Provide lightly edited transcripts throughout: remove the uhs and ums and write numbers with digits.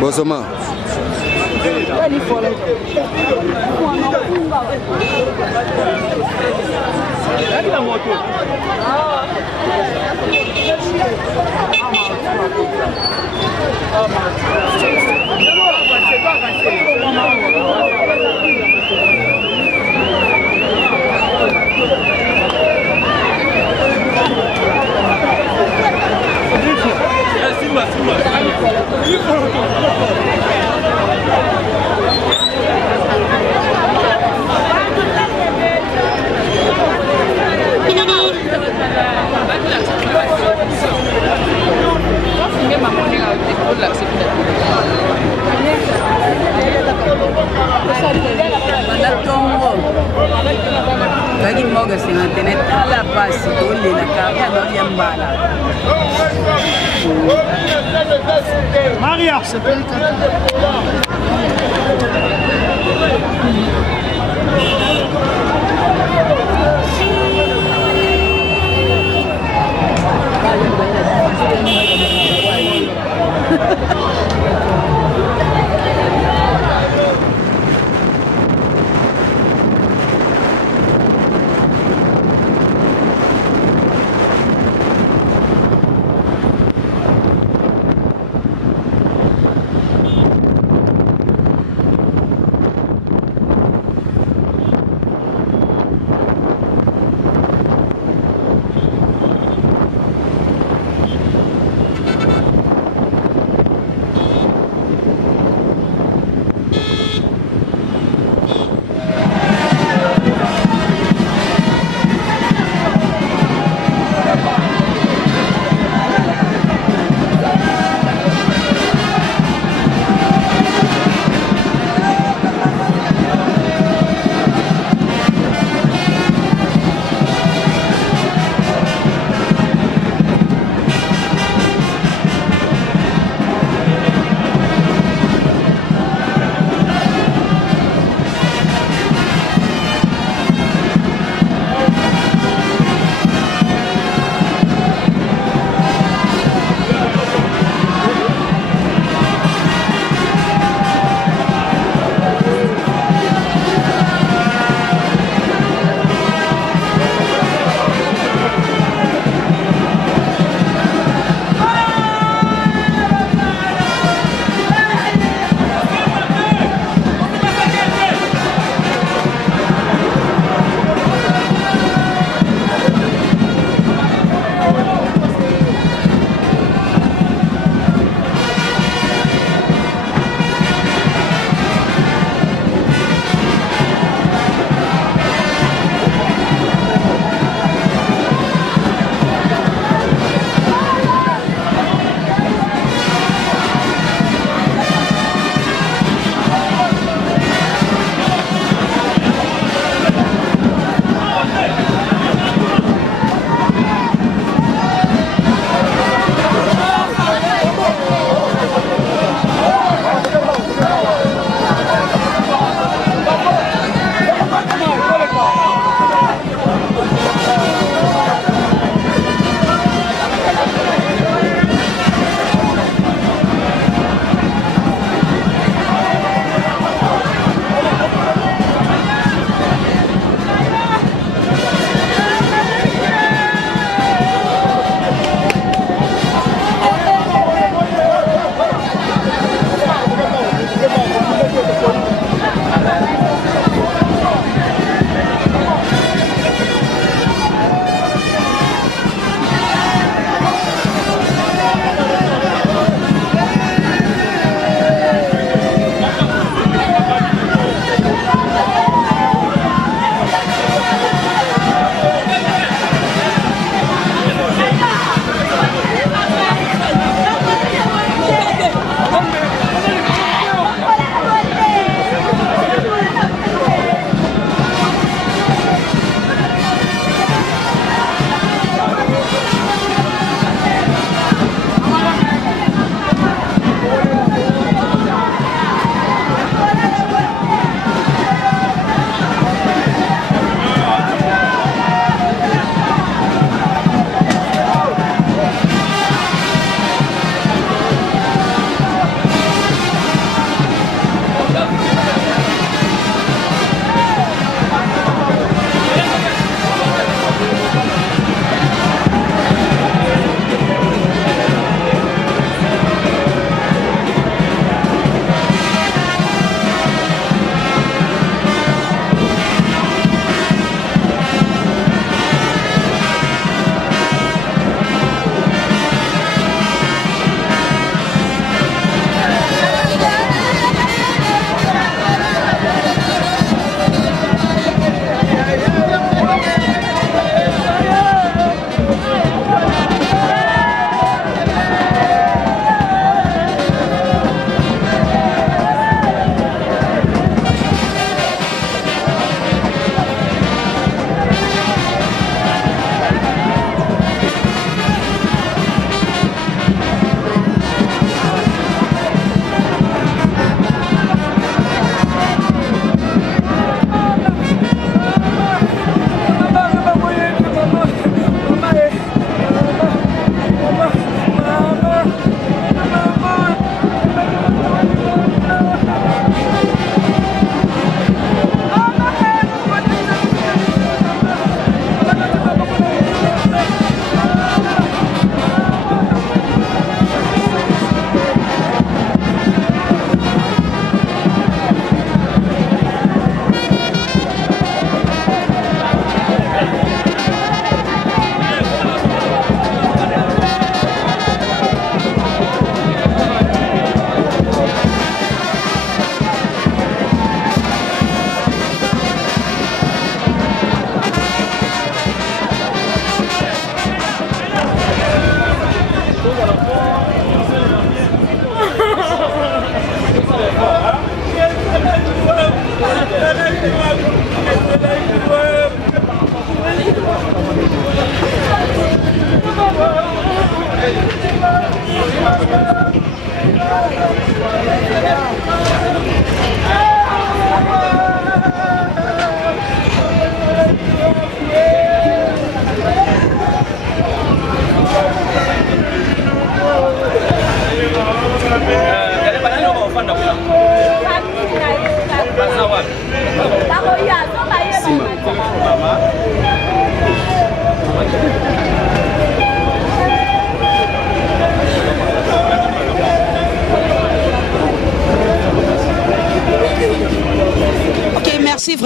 Bosoma. Bagi moga singa tenet ala pasi dole la kaya no yambala. Maria, c'est pas le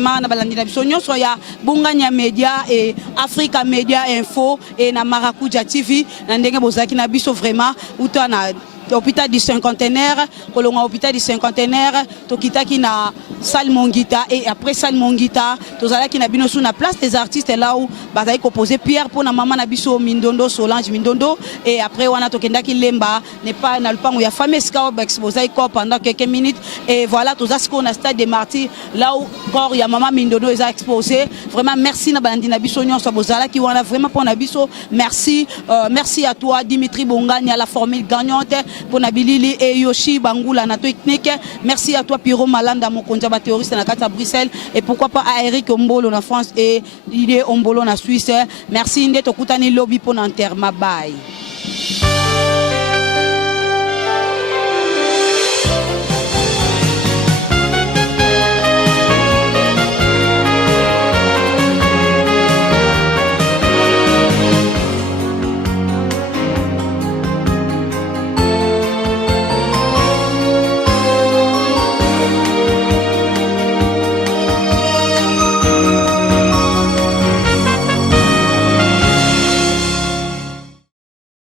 vraiment na balandi na biso nyonso ya Bunganya Media et Africa Media Info et na Maracuja TV na ndenge bozaki na biso vraiment uta na hôpital du cinquantenaire, kolonga hôpital du cinquantenaire, tokita qui na salle Mongita et après salle Mongita, tozala qui na bino sous na place des artistes là où bazali composé Pierre pour na maman na biso Mindondo Solange Mindondo et après wana tokenda ki lemba n'est pas na lupango ya famille ska exposé corps pendant quelques minutes et voilà tozasi ko na stade des Martyrs là où corps ya maman Mindondo est exposé. Vraiment merci na balandi na biso nyonso bozala qui wana vraiment pour na biso merci merci à toi Dimitri Bongani à la formule gagnante pour Nabilili et Yoshi Bangula na technique. Merci à toi Piro Malanda mon konjaba théoriste na kata Bruxelles et pourquoi pas à Eric Ombolo en France et Didier Ombolo en Suisse. Merci Ndé tokutani lobby pour n'enterre ma bye.